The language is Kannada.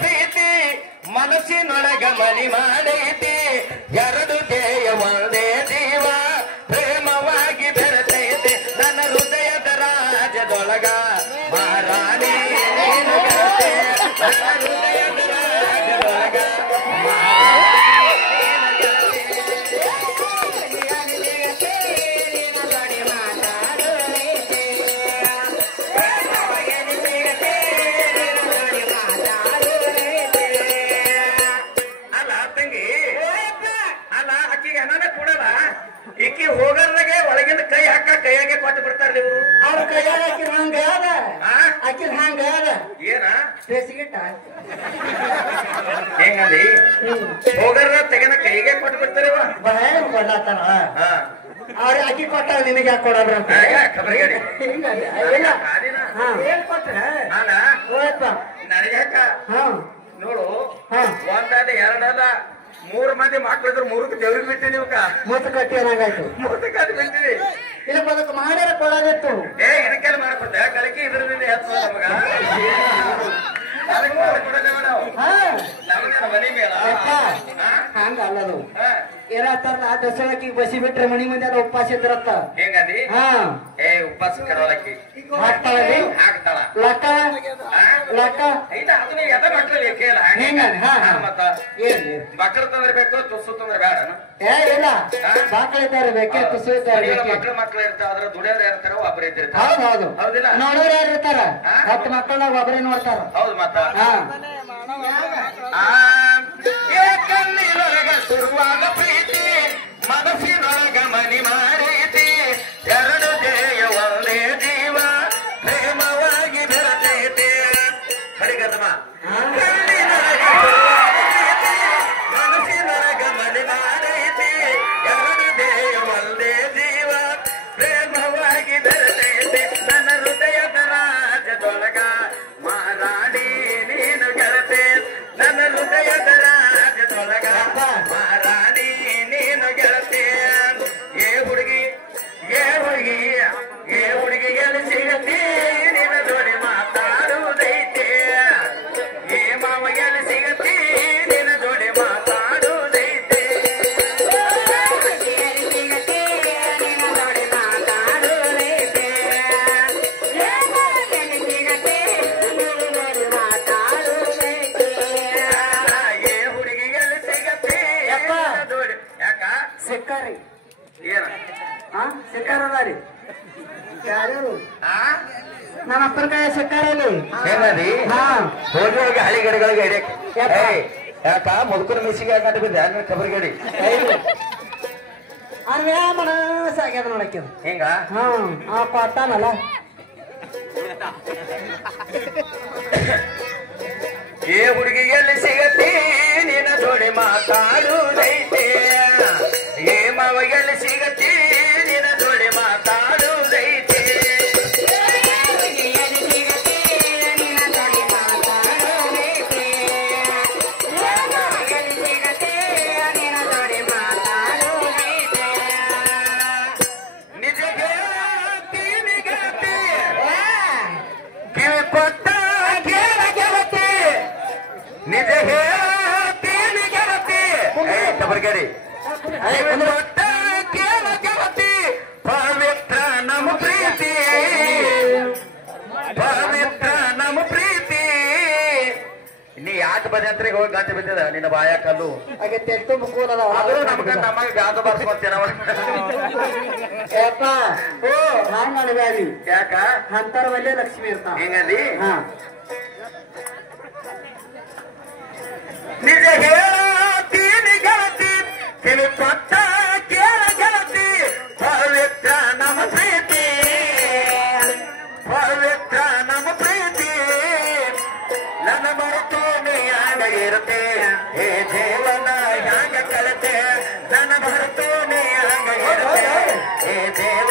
ಪ್ರೀತಿ ಮನಸ್ಸಿನೊಳಗ ಮನಿ ಮಾಡೈತಿ ಎರಡು ದೇಯ ಒಂದೇ ಜೀವ ಪ್ರೇಮವಾಗಿ ಬೆರೆತೈತಿ ನನ್ನ ಹೃದಯದ ರಾಜದೊಳಗ ಮಾರಾಣಿ ನೀನು ಗೆಳತಿ ನನ್ನ ಹೃದಯದ ರಾಜದೊಳಗ ಈಕಿ ಹೋಗಲ್ದಾಗೆ ಒಳಗಿಂದ ಕೈ ಹಾಕ ಕೈಯಾಗೆ ಕೊಟ್ಟು ಬಿಡ್ತಾರ ನೀವು ಅವ್ರ ಕೈಯಾಗ ಹಾಕಿರ ಹಂಗ ಅದ ಹಾಕಿರ ಹಂಗ ಅದ ಏನ ಬೇಸಿಗಿಟ್ಟ ಹೆಂಗಂದಿ ಹೋಗಲ್ದ ತೆಗೆನ ಕೈಗೆ ಕೊಟ್ಟು ಬಿಡ್ತಾರವ ಭಯ ಕೊಡ್ಲಾತಾರ ಅವ್ರ ಅಕ್ಕಿ ಕೊಟ್ಟಾಗ ನಿನಗೆ ಯಾಕೆ ಕೊಡೋದ್ರ ಅಂತ ಏನ್ ಕೊಟ್ರೆ ಹೋಯಪ್ಪ ನನಗೆ ಯಾಕ ಹಾ ನೋಡು ಒಂದಲ್ಲ ಎರಡಲ್ಲ 3 ಮಂದಿ ಮಕ್ಳಿದ್ರು 3ಕ್ಕೆ ದೇವ್ರಿಗೆ ಬಿಟ್ಟಿ ನೀವು ಮೂತ ಕಟ್ಟಿ ಏನಾಗಾಯ್ತು ಮೂರ್ತಕ್ಕೆ ಬಿಡ್ತೀವಿ ಇಲ್ಲ ಬದಕ್ ಮಾಡ್ಯಾರ ಕೊಡೋದಿತ್ತು ಇದಕ್ಕೆಲ್ಲ ಮಾಡ್ಕೊಡ್ತೆ ಕಲಕಿ ಇದ್ರಿಂದ ಹೆಚ್ಚು ನಮಗ ಅದಕ್ಕೆ ಕೊಡೋದೇವ ನಾವು ನಮಗೇನ ಮನಿ ಮೇಲ ಹಂಗ ಅಲ್ಲದು ಏನಾತಾರಲ್ಲ ದಸರಾಕಿ ಬಸಿ ಬಿಟ್ರೆ ಮನಿ ಮಂದಿ ಎಲ್ಲ ಉಪವಾಸ ಇದ್ರತ್ತ ಹೆಂಗಂದಿ ಉಪವಾಸ ಕರೋಲಕ್ಕಿ ಹಾಕ್ತಾಳ ಲಕ್ಕ ಲಕ್ಕ ಅದನ್ನ ಎದ ಮಕ್ಕಳು ಕೇಳ ಮತ್ತ ಮಕ್ಕಳು ತಂದಿರ್ಬೇಕು ತುಸು ತಂದ್ರೆ ಬೇಡ ಇಲ್ಲ ಮಕ್ಕಳಿದ್ದಾರೆ ಬೇಕೆ ತುಸು ಇದ್ದಾರೆ ಮಕ್ಕಳು ಇರ್ತಾವ ಅದ್ರ ದುಡಿಯೋರು ಇರ್ತಾರ ಒಬ್ಬರು ಇದ್ದಿರ್ತಾರ ಹೌದು ಹೌದು ಹೌದಿಲ್ಲ ನೋಡೋರು ಯಾರು ಇರ್ತಾರ 10 ಮಕ್ಕಳಾಗ ಒಬ್ಬರೇ ನೋಡ್ತಾರ ಹೌದು ಮತ್ತ ಶುರುವಾದ ಪ್ರೀತಿ ಮನಸ್ಸಿನೊಳಗ ಮನಿ ಮಾಡೈತಿ ಎರಡು ದೇಯ ಒಂದೇ ಜೀವ ಪ್ರೇಮವಾಗಿ ಬೆರೆತೈತಿ ಹರಿಗದಮ ಮನಸ್ಸಿನೊಳಗ ಮನಿ ಮಾಡೈತಿ ಎರಡು ದೇಯ ಒಂದೇ ಜೀವ ಪ್ರೇಮವಾಗಿ ಬೆರೆತೈತಿ ನನ್ನ ಹೃದಯದ ರಾಜದೊಳಗ ಮಾರಾಣಿ ನೀನು ಗೆಳತಿ ನನ್ನ ಹೃದಯದ ರಾಜದೊಳಗ ಮಾರಾಣಿ ನೀನು ಗೆಳತಿ ಏ ಹುಡುಗಿ ಎಲ್ಲಿ ಸಿಗತಿ ನಿನ್ನ ಜೋಡಿ ಮಾತಾಡುವುದೈತೆ ಏ ಮಾವ ಎಲ್ಲಿ ಸಿಗತಿ ನಿನ್ನ ಜೋಡಿ ಮಾತಾಡುವುದೈತೆ ಸಿಕ್ಕಾರಿ ಏನ ಸಿಕ್ಕಾರದಾರಿ ಯಾರ್ಯಾರು ನಮ್ಮ ಅಪ್ಪನ ಕೈ ಸಿಕ್ಕಾರಲ್ಲಿ ಏನದಿ ಹೋಗಿ ಹೋಗಿ ಹಳಿ ಗಡಿಗಳಿಗೆ ಯಾಕ ಮುದುಕನ ಮಿಸಿಗೆ ಯಾಕಂತ ಬಿದ್ದೆ ಕಬರಿ ಗಡಿ ಮನಸ್ಸಾಗ್ಯದ ನೋಡಕ್ಕೆ ಹಿಂಗ ಆ ಕೊಟ್ಟಾನಲ್ಲ ಏ ಹುಡುಗಿ ಎಲ್ಲಿ ಸಿಗತಿ ನಿನ್ನ ಜೋಡಿ ಮಾತಾಡುವುದೈತೆ ಏ ಮಾವ ಎಲ್ಲಿ ಸಿಗತಿ ನಿನ್ನ ಜೋಡಿ ಮಾತಾಡುವುದೈತೆ ನಿಜ ಗೆಳತಿ ಕಿವಿ ಕೊಟ್ಟ ಗೆಳತಿ ನಿಜ ಹೇಳ್ತೀನಿ ಗೆಳತಿ ಕಬರ್ಗಡಿ ಕೊಟ್ಟ ಗೆಳತಿ ಪವಿತ್ರ ನಮ್ಮ ಪ್ರೀತಿ ಪವಿತ್ರ ನಮ್ಮ ಪ್ರೀತಿ ನೀ ಯಾಕೆ ಬದಂತ್ರಿಗೆ ಹೋಗಿ ಗಂಟೆ ಬಿದ್ದದ ನಿನ್ನ ಬಾಯ ಕಲ್ಲು ಹಾಗೆ ತೆಟ್ಟು ಮುಕ್ಕೋಲದ ಆದ್ರೂ ನಮಗೆ ಗಾದ ಬಾರಿಸ್ಕೊಂತೇನವ ಓ ಹಾಂಗ್ ಮಾಡಬೇಡಿ ಯಾಕ ಅಂತರ ಒಳ್ಳೆ ಲಕ್ಷ್ಮಿ ಇರ್ತಾವ ಹಿಂಗಂದಿ ಹಾ ನಿಜ ಹೇಳ್ತೀನಿ ಗೆಳತಿ ಕಿವಿ ಕೊಟ್ಟ ಕೇಳ ಗೆಳತಿ ಪವಿತ್ರ ನಮ್ಮ ಪ್ರೀತಿ ಪವಿತ್ರ ನಮ್ಮ ಪ್ರೀತಿ ನನ್ನ ಮರೆತು ನೀ ಆಗಿರುತ್ತೆ ಹೇ ಜೀವನ ಹ್ಯಾಂಗ ಕಳತೆ ನನ್ನ ಮರೆತು ನೀ ಆಗಿರುತ್ತೆ ಹೇ ದೇವ